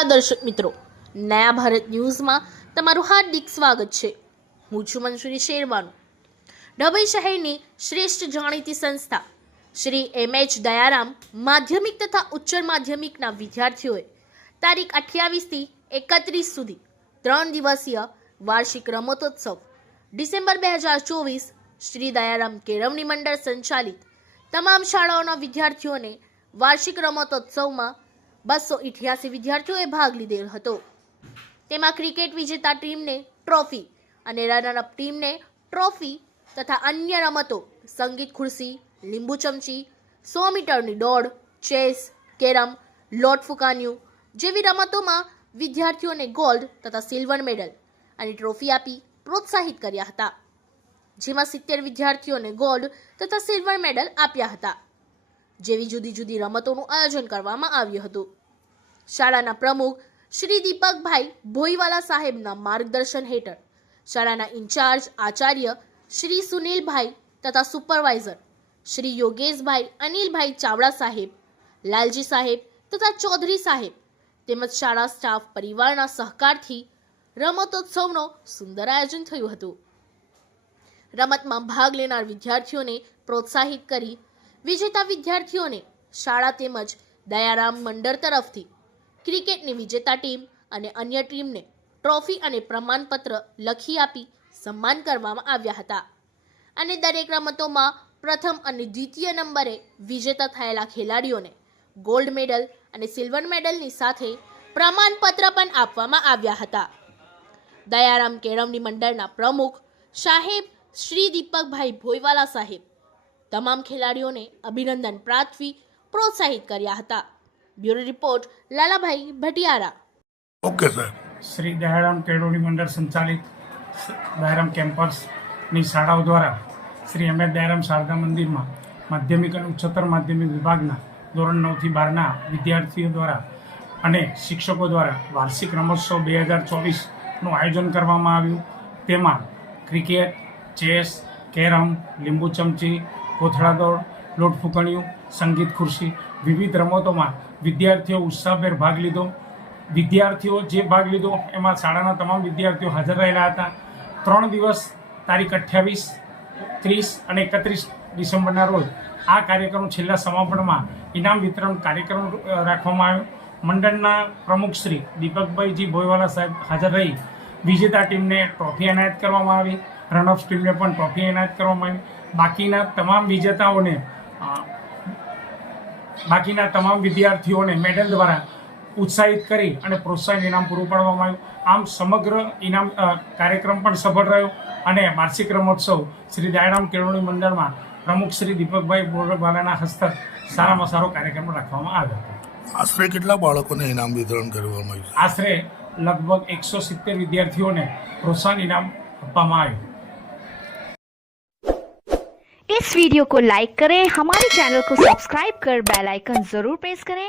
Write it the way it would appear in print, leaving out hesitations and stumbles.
નમસ્કાર દર્શક મિત્રો, નયા ભારત ન્યૂઝમાં તમારું હાર્દિક સ્વાગત છે। હું છું મંસૂરી શેરવાનું। ડભોઈ શહેરની શ્રેષ્ઠ જાણીતી સંસ્થા શ્રી એમ.એચ. દયારામ માધ્યમિક તથા ઉચ્ચતર માધ્યમિકના વિદ્યાર્થીઓએ તારીખ 28 થી 31 સુધી 3 દિવસીય વાર્ષિક રમતોત્સવ ડિસેમ્બર 2024 શ્રી દયારામ કેળવણી મંડળ સંચાલિત તમામ શાળાઓના વિદ્યાર્થીઓને વાર્ષિક રમતોત્સવમાં 288 વિદ્યાર્થીઓએ ભાગ લીધેલ હતો। તેમાં ક્રિકેટ વિજેતા ટીમને ટ્રોફી અને રનરઅપ ટીમને ટ્રોફી તથા અન્ય રમતો સંગીત ખુરશી, લીંબુ ચમચી, 100 મીટરની દોડ, ચેસ, કેરમ, લોટ ફૂંકાણિયું જેવી રમતોમાં વિદ્યાર્થીઓને ગોલ્ડ તથા સિલ્વર મેડલ અને ટ્રોફી આપી પ્રોત્સાહિત કર્યા હતા, જેમાં 70 વિદ્યાર્થીઓને ગોલ્ડ તથા સિલ્વર મેડલ આપ્યા હતા। જેવી જુદી જુદી રમતોનું આયોજન કરવામાં આવ્યું હતું। શાળાના પ્રમુખ શ્રી દીપકભાઈ ભોઈવાલા સાહેબના માર્ગદર્શન હેઠળ શાળાના ઇન્ચાર્જ આચાર્ય શ્રી સુનિલભાઈ તથા સુપરવાઇઝર શ્રી યોગેશભાઈ અનિલભાઈ ચાવડા સાહેબ, લાલજી સાહેબ તથા ચૌધરી સાહેબ તેમજ શાળા સ્ટાફ પરિવારના સહકારથી રમતોત્સવનો સુંદર આયોજન થયું હતું। રમતમાં ભાગ લેનાર વિદ્યાર્થીઓને પ્રોત્સાહિત કરી વિજેતા વિદ્યાર્થીઓને શાળા તેમજ દયારામ મંડળ તરફથી ક્રિકેટની વિજેતા ટીમ અને અન્ય ટીમને ટ્રોફી અને પ્રમાણપત્ર લખી આપી સન્માન કરવામાં આવ્યા હતા અને દરેક રમતોમાં પ્રથમ અને દ્વિતીય નંબરે વિજેતા થયેલા ખેલાડીઓને ગોલ્ડ મેડલ અને સિલ્વર મેડલની સાથે પ્રમાણપત્ર પણ આપવામાં આવ્યા હતા। દયારામ કેળવણી મંડળના પ્રમુખ સાહેબ શ્રી દીપકભાઈ ભોઈવાલા સાહેબ તમામ ખેલાડીઓને અભિનંદન પાઠવી પ્રોત્સાહિત કર્યા હતા। Bureau report Lalabhai Bhatiyara. Okay sir. Shri Dayaram કેળવણી મંડળ સંચાલિત દયારામ કેમ્પસની શાળાઓ દ્વારા શ્રી એમ.એચ. દયારામ શારદા મંદિરમાં માધ્યમિક અને ઉચ્ચતર માધ્યમિક વિભાગના ધોરણ 9 થી 12ના વિદ્યાર્થીઓ દ્વારા અને શિક્ષકો દ્વારા વાર્ષિક રમોત્સવ 2024નું આયોજન કરવામાં આવ્યું। તેમાં ક્રિકેટ, ચેસ, કેરમ, લીંબુ ચમચી, કોથળા દોડ, લોટ ફૂંકણિયું, સંગીત ખુરશી વિવિધ રમતોમાં વિદ્યાર્થીઓ ઉત્સાહભેર ભાગ લીધો। વિદ્યાર્થીઓ જે ભાગ લીધો એમાં શાળાના તમામ વિદ્યાર્થીઓ હાજર રહેલા હતા। 3 દિવસ તારીખ 28, 30 અને 31 ડિસેમ્બરના રોજ આ કાર્યક્રમ છેલ્લા સમાપનમાં ઇનામ વિતરણ કાર્યક્રમ રાખવામાં આવ્યો। મંડળના પ્રમુખ શ્રી દીપકભાઈજી ભોઈવાલા સાહેબ હાજર રહી વિજેતા ટીમને ટ્રોફી એનાયત કરવામાં આવી, રનઅપ ટીમને પણ ટ્રોફી એનાયત કરવામાં આવી। બાકીના તમામ વિદ્યાર્થીઓને મેડલ દ્વારા ઉત્સાહિત કરી અને પ્રોત્સાહન ઇનામ પૂરું પાડવામાં આવ્યું। આમ સમગ્ર ઇનામ કાર્યક્રમ પણ સફળ રહ્યો અને વાર્ષિક રમોત્સવ શ્રી દયારામ કેળવણી મંડળમાં પ્રમુખ શ્રી દીપકભાઈ ભોઈવાલાના હસ્તક સારામાં સારો કાર્યક્રમ રાખવામાં આવ્યો હતો। આશરે કેટલા બાળકોને ઇનામ વિતરણ કરવામાં આવ્યું? આશરે લગભગ 170 વિદ્યાર્થીઓને પ્રોત્સાહન ઇનામ આપવામાં આવ્યું। इस वीडियो को लाइक करें, हमारे चैनल को सब्सक्राइब कर बेल आइकन जरूर प्रेस करें